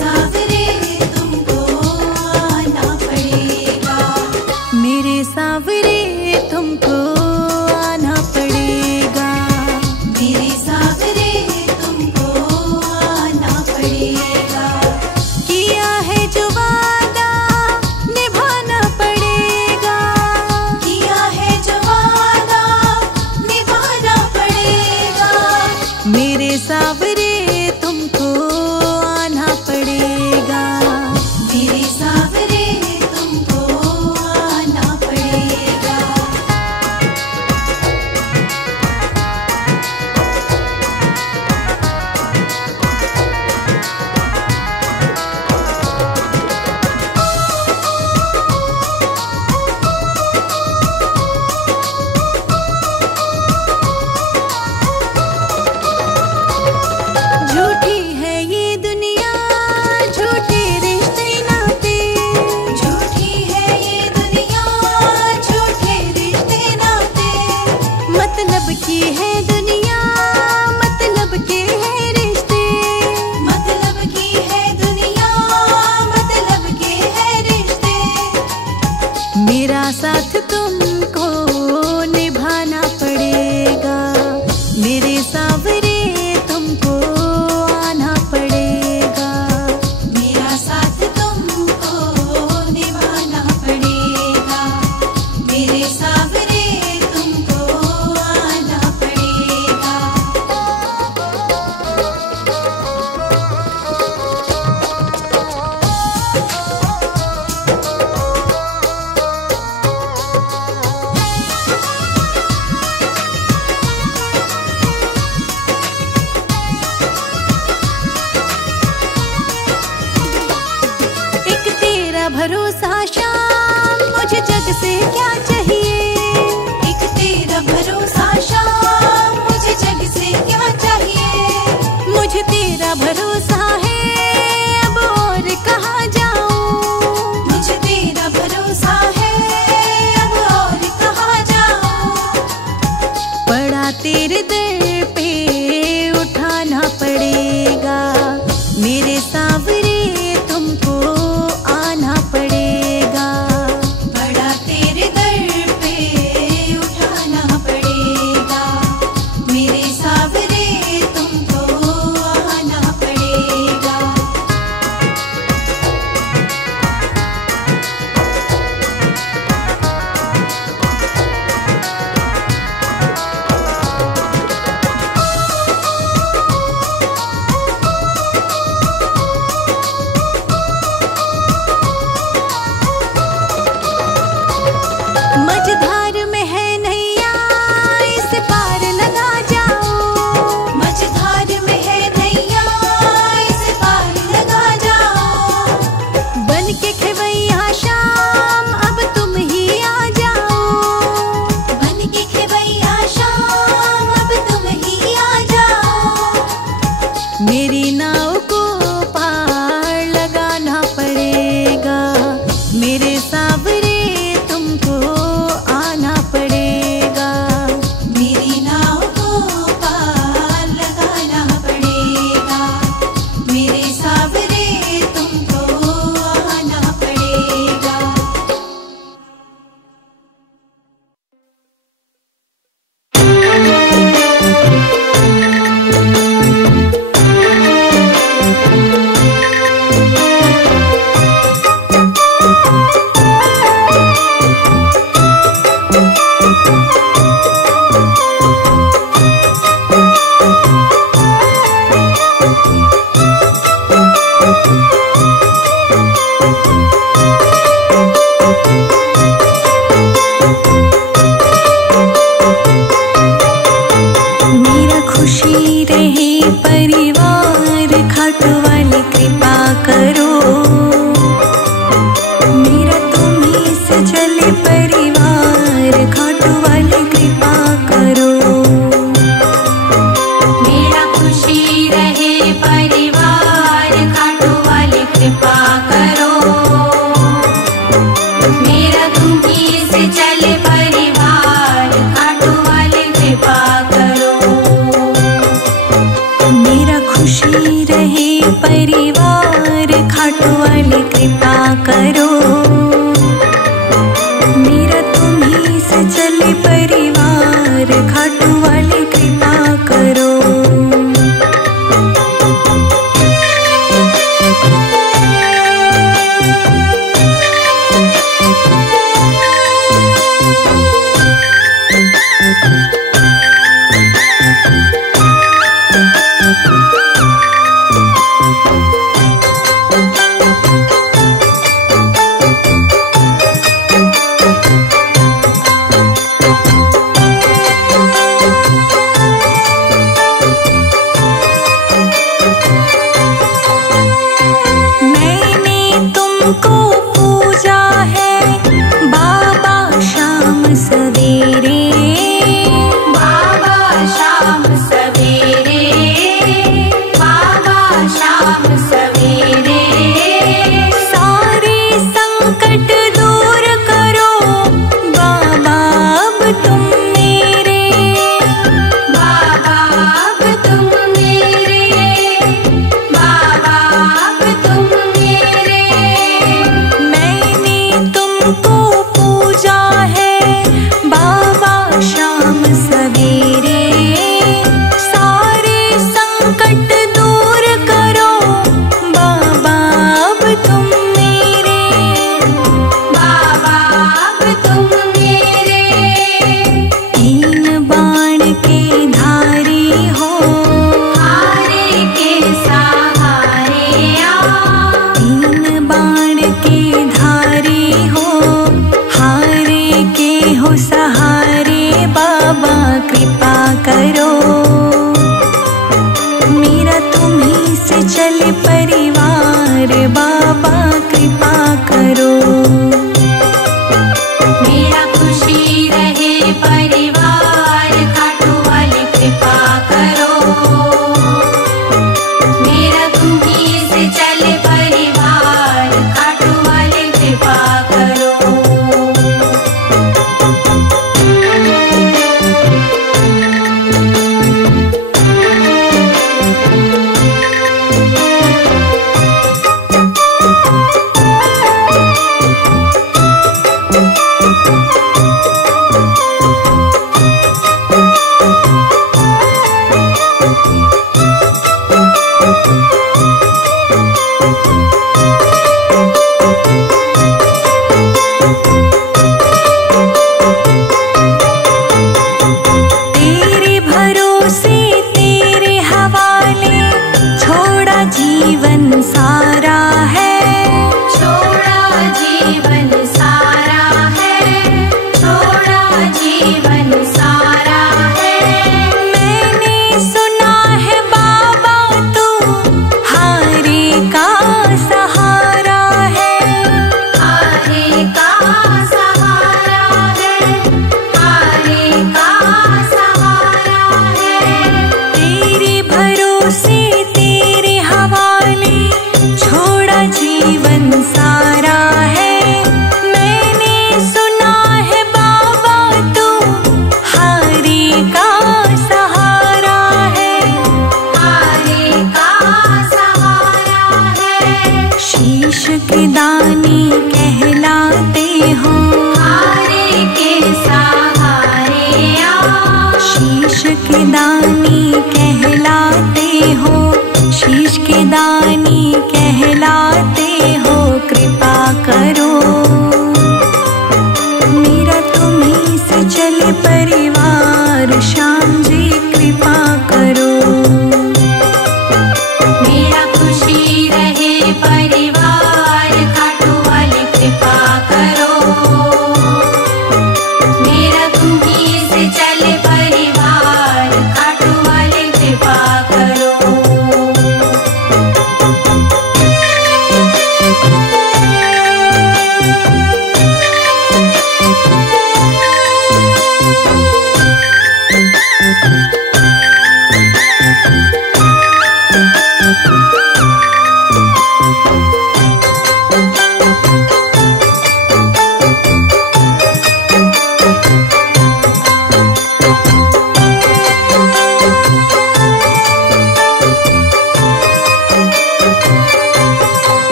सावरे तुमको आना पड़ेगा, मेरे सावरे तुमको आना पड़ेगा, मेरे सावरे तुमको आना पड़ेगा। किया है जो वादा निभाना पड़ेगा, किया है जो वादा निभाना पड़ेगा, मेरे सावरे तुमको आना पड़ेगा, मेरे सावरे तुमको आना पड़ेगा। झूठी है ये दुनिया, झूठे रिश्ते नाते, झूठी है ये दुनिया, झूठे रिश्ते नाते, मतलब की है दुनिया, मतलब के है रिश्ते, मतलब की है दुनिया, मतलब के है रिश्ते। मेरा साथ तुमको निभाना पड़ेगा, मेरे सावरे तुमको आना पड़ेगा, मेरा साथ तुमको निभाना पड़ेगा, मेरे सावरे तुमको आना पड़ेगा। एक तेरा भरोसा शाम, मुझे जग से क्या चाहिए, एक तेरा भरोसा शाम, मुझे जग से क्या चाहिए। मुझे तेरा भरोसा है, अब और कहाँ जाऊं, मुझे तेरा भरोसा है, अब और कहाँ जाऊं। पड़ा तेरे दर पे उठाना पड़ेगा, मेरे सावरे तुमको आना पड़ेगा, बड़ा तेरे दर पे उठाना पड़ेगा, मेरे सावरे तुमको आना पड़ेगा। मझधार में है नैया, इस पार लगा जाओ, मझधार में है नैया, इस पार लगा जाओ। बन के खेवैया शाम, अब तुम ही आ जाओ, बन के खेवैया शाम, अब तुम ही आ जाओ। मेरी नाव को पार लगाना पड़ेगा, मेरे सावरे तुमको आना पड़ेगा, मेरी नाव को पार लगाना पड़ेगा, मेरे सावरे तुमको आना पड़ेगा। मेरा खुशी रहे परिवार, खाटू वाली कृपा करो, मेरा तुम्हीं से चले परिवार, खाटू वाली कृपा करो। मेरा खुशी रहे परिवार, खाटू वाली कृपा करो। कृपा करो। मेरा तुम्हीं से चले परिवार, खाटू वाले कृपा करो। मैं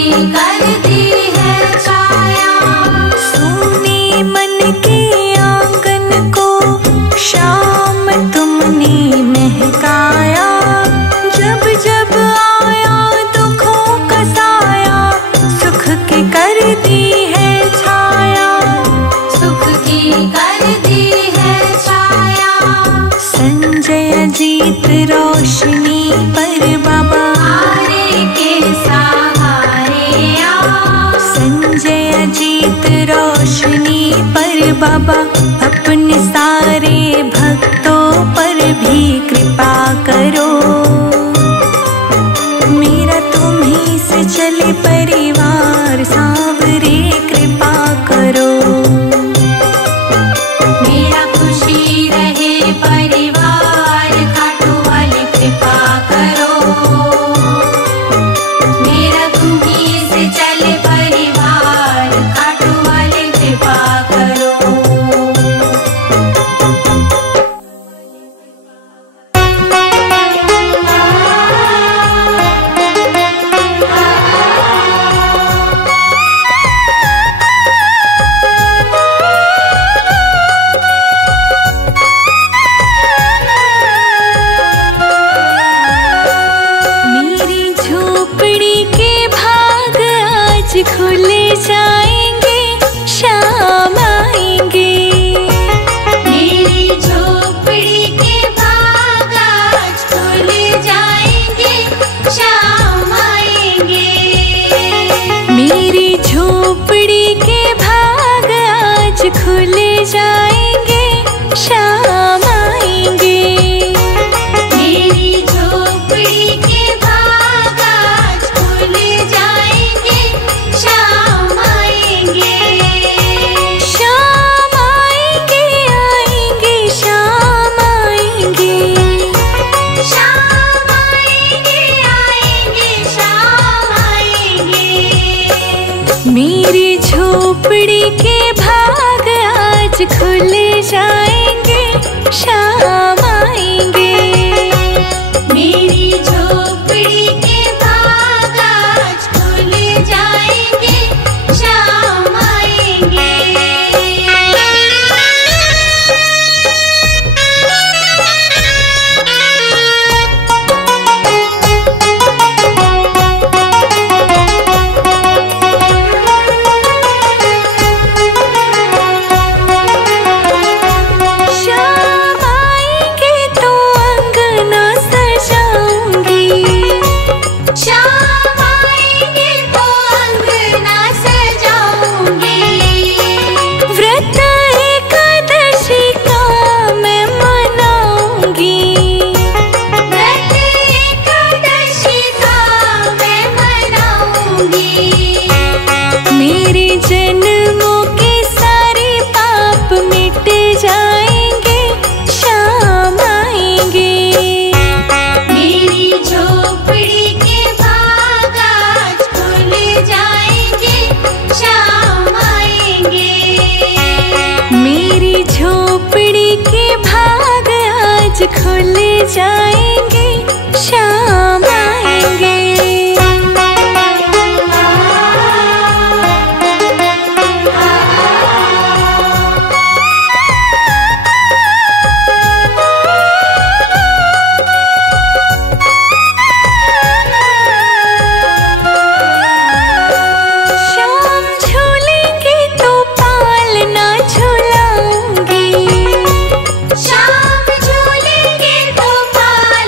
की कर दी है छाया। सोने मन के आंगन को शाम तुमने महकाया। जब जब आया दुखों का साया, सुख की कर दी है छाया। सुख की कर दी है छाया। संजय जीत रोशनी पर बाबा आरे के सहारे आ। संजय जीत रोशनी पर बाबा अपने सारे भक्तों पर भी कृपा करो। मेरा तुम्हीं से चले परिवार सांवरे कृपा करो। मेरा खुशी रहे परिवार खाटू वाली कृपा करो। मेरा तुम्हीं से चले परिवार खाटू वाली कृपा करो। मेरी झोपड़ी के भाग आज खुल जाएंगे, शाम आएंगे। मेरी झोपड़ी के भाग आज खुल जाएंगे, शाम आएंगे। मेरी झोपड़ी के भाग आज खुल जाएंगे, शाम आएंगे। मेरी झोपड़ी के भाग आज खुल जाएंगे, शाम आएंगे। शाम आएंगे, आएंगे, शाम आएंगे। शाम आएंगे, आएंगे, शाम आएंगे। मेरी झोपड़ी के भाग आज खुल जाएंगे, शाम आएंगे। मेरी झोपड़ी के भाग आज खुल जाएंगे, शाम आएंगे। शाम आएंगे तो अंगना सजाऊंगी। शाम आएंगे तो अंगना सजाऊंगी। व्रत एकादशी का मैं मनाऊंगी। व्रत एकादशी का मैं मनाऊंगी। मेरे जन्मों के सारे पाप मिट जाएंगे, शाम आएंगे। मेरी झोपड़ी के भाग आज खुल जाएंगे, शाम आएंगे। मेरी झोपड़ी के भाग आज खुल जाएंगे, शाम आएंगे। शाम झूलेंगे तो पालना झूलाऊंगी। शाम झूलेंगे तो पालना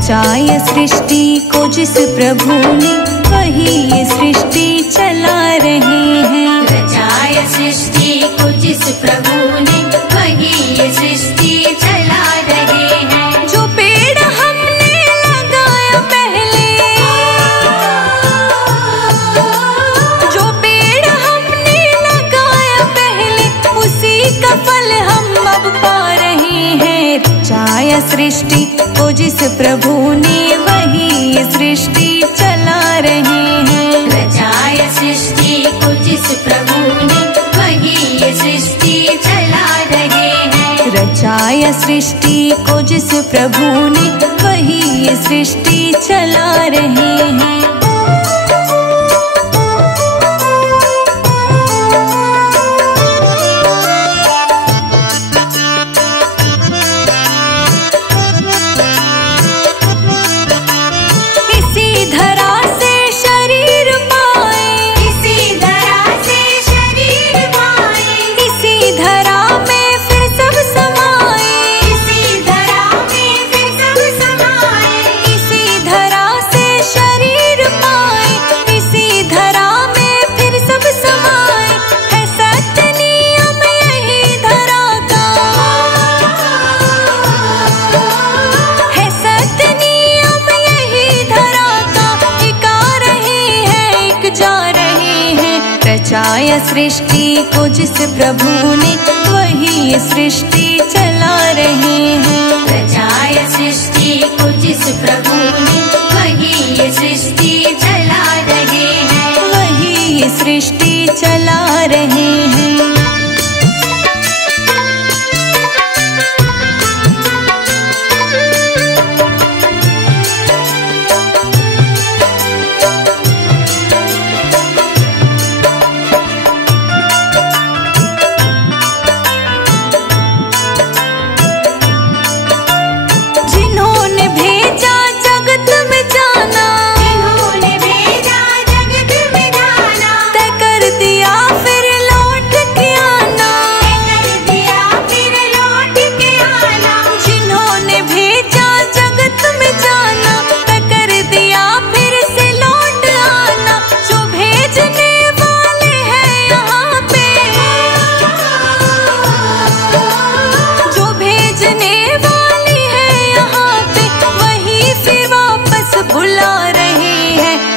रचाय सृष्टि को जिस प्रभु ने, वही ये सृष्टि चला रहे हैं। रचाय सृष्टि को जिस प्रभु ने, वही ये सृष्टि चला रहे हैं। जो पेड़ हमने लगाया पहले, जो पेड़ हमने लगाया पहले, उसी का फल हम अब पा रहे हैं। रचाया सृष्टि को जिस प्रभु ने, वही ये सृष्टि चला रहे हैं। रचाय सृष्टि को जिस प्रभु ने, वही ये सृष्टि चला रहे हैं। रचाया सृष्टि को जिस प्रभु ने, वही ये सृष्टि चला रहे हैं। रचाया सृष्टि को जिस प्रभु ने, वही ये सृष्टि चला रहे हैं। रचाय सृष्टि को जिस प्रभु ने, वही ये सृष्टि चला रहे हैं। वही ये सृष्टि चला रहे हैं।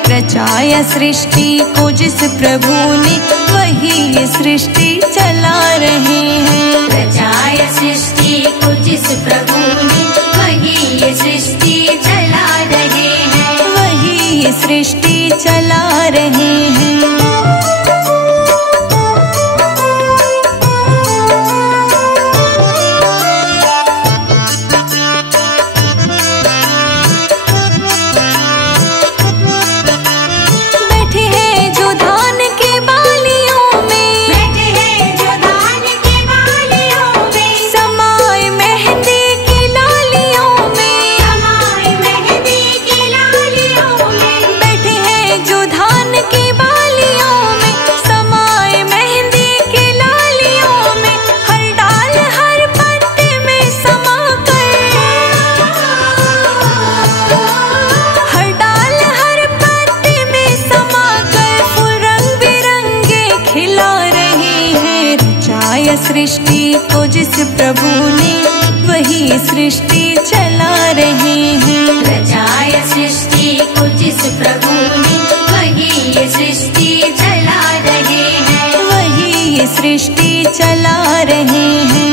रचाया सृष्टि को जिस प्रभु ने, वही ये सृष्टि चला रहे हैं। रचाय सृष्टि को जिस प्रभु ने, वही ये सृष्टि चला रहे हैं। वही ये सृष्टि चला रहे हैं। सृष्टि को जिस प्रभु ने, वही सृष्टि चला रहे हैं। रचाय सृष्टि को जिस प्रभु ने, वही ये सृष्टि चला रहे हैं। वही ये सृष्टि चला रहे हैं।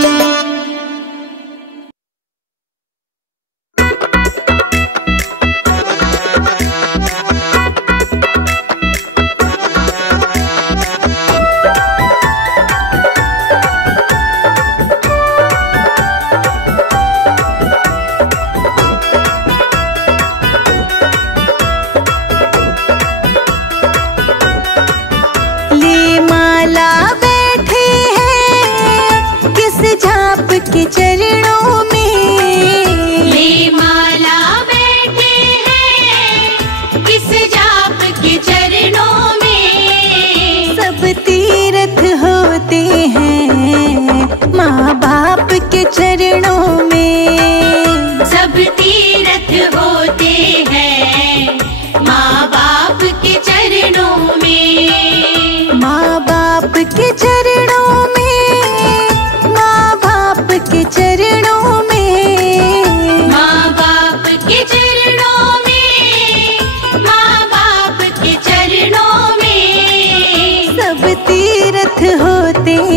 के चरणों में ले माला बैठे हैं किस जाप के चरणों में। सब तीर्थ होते हैं माँ बाप के चरणों में। सब तीर्थ होते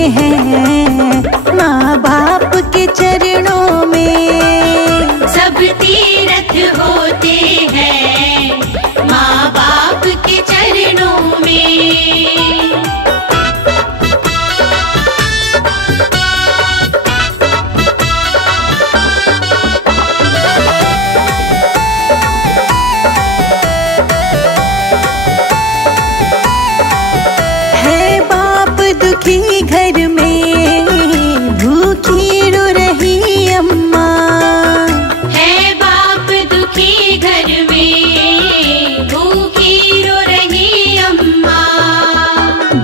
हैं माँ बाप के चरणों में। सब तीर्थ होते हैं माँ बाप के चरणों में। दुखी घर में भूखी रो रही अम्मा। है बाप दुखी घर में भूखी रो रही अम्मा।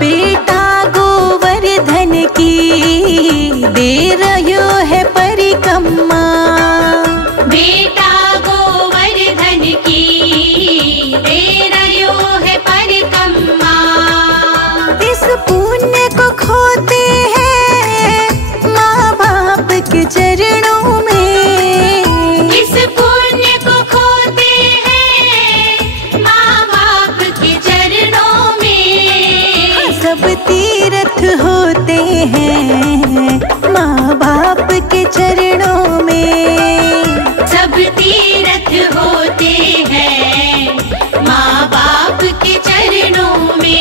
बेटा गोवर्धन की दे रहो है परिक्रमा। बेटा गोवर्धन की दे रहो है परिक्रमा। इस पुण्य को खोते हैं माँ बाप के चरणों में। इस पुण्य को खोते हैं माँ बाप के चरणों में। सब तीर्थ होते हैं माँ बाप के चरणों में। सब तीर्थ होते हैं माँ बाप के चरणों में।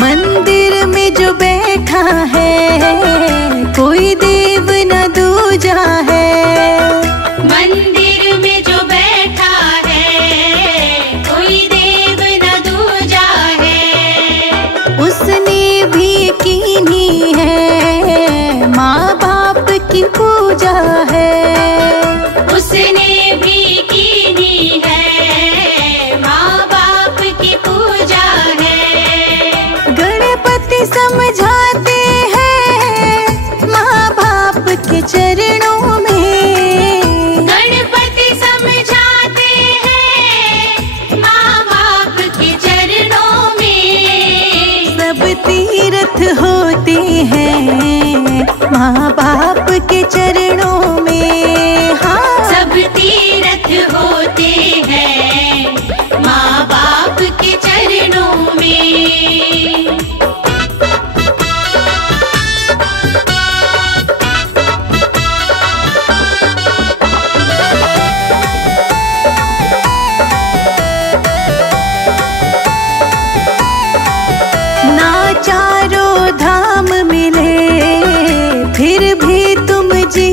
मंदिर में जो बैठा है कोई देव न दूजा है। मंदिर में जो बैठा है कोई देव न दूजा है। उसने भी कीनी है माँ बाप की पूजा है। उसने भी कीनी है माँ बाप की पूजा है। गणपति समझाते हैं माँ बाप के चरणों में। गणपति समझाते हैं माँ बाप के चरणों में। सब तीर्थ होते हैं माँ बाप के चरणों में। हाँ, सब तीर्थ होते हैं माँ बाप के चरणों में। ना चारों धाम मिले फिर भी तुम जी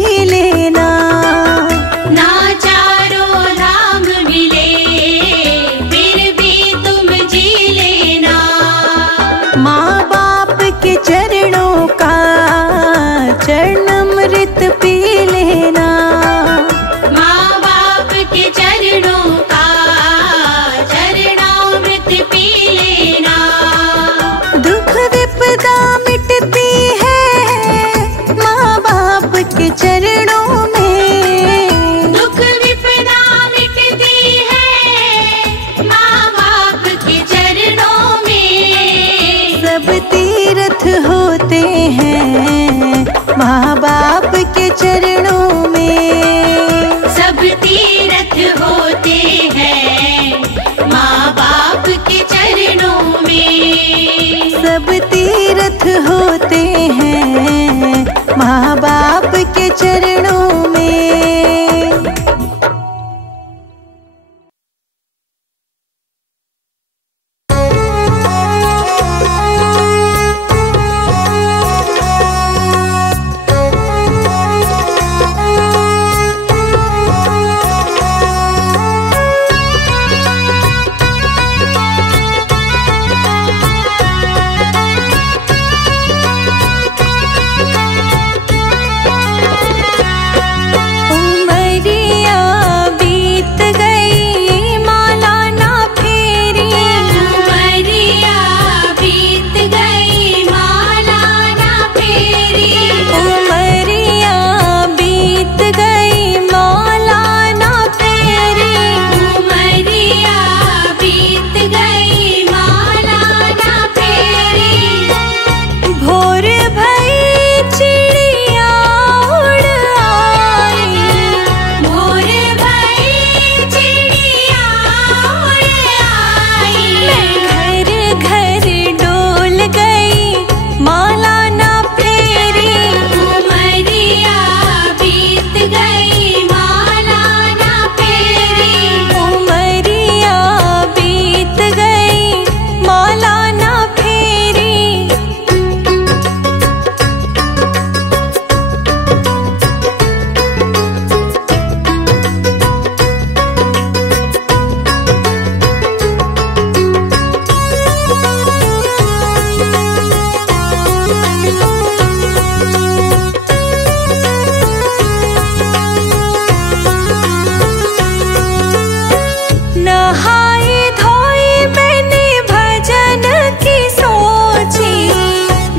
नहाई धोई मैंने भजन की सोची,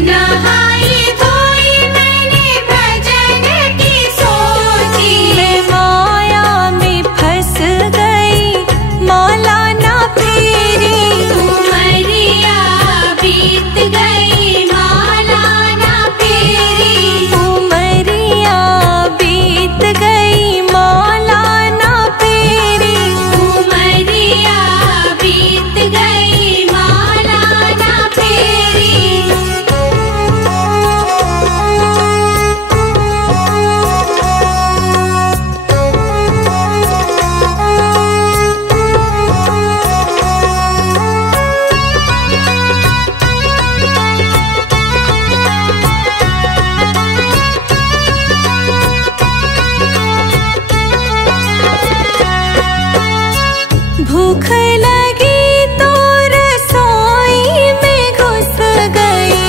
नहाई धोई मैंने भजन की सोची। मैं माया में फंस गई माला ना फेरी, उमरिया बीत गई माला ना फेरी। उमरिया बीत गई माला ना फेरी, उमरिया बीत गई माला ना फेरी। भूख लगी तो रसोई में घुस गई,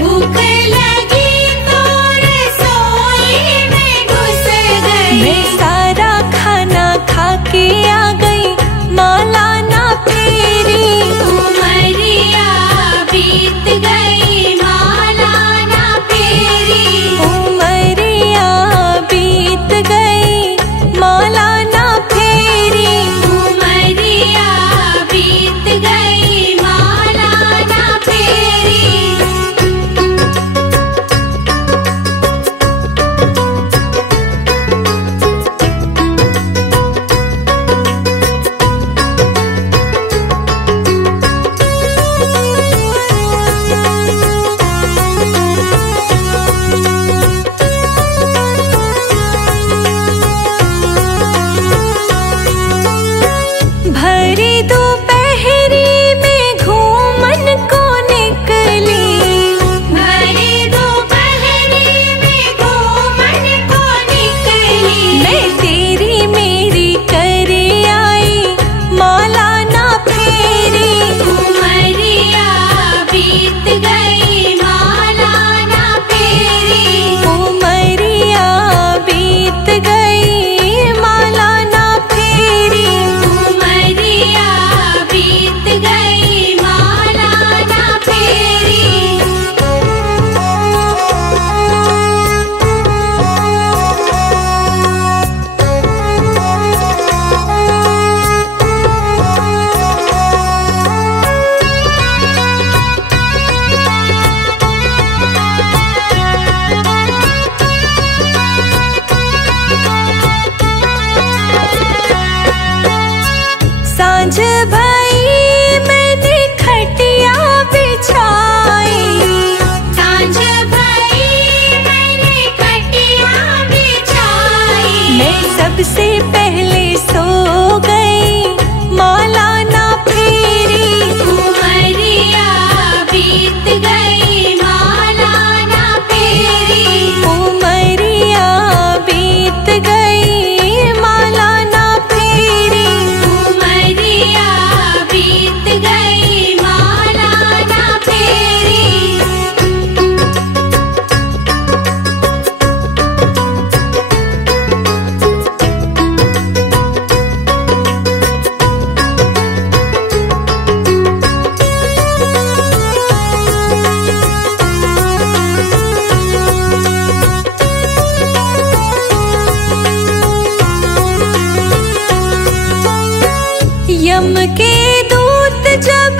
भूख लगी तो रसोई में घुस गई। मैं सारा खाना खा के आ गई माला ना फेरी, उमरिया बीत गई माला ना फेरी। उमरिया बीत गई माला ना फेरी। उमरिया बीत गई माला ना फेरी। भरी दोपहरी में घूमन को निकली, भरी दोपहरी में घूमन को निकली। मैं तेरी मेरी करे आई माला ना फेरी। उमरिया बीत गई माला ना फेरी। उमरिया बीत गई माला ना फेरी। उमरिया बीत गई माला ना फेरी। सांझ भई मैंने खटिया बिछाई, सांझ भई मैंने खटिया बिछाई। मैं सबसे पहले सो गई माला ना फेरी। उमरिया बीत गई माला ना फेरी। उमरिया बीत गई माला ना फेरी। उमरिया बीत गई माला ना फेरी। यम के दूत जब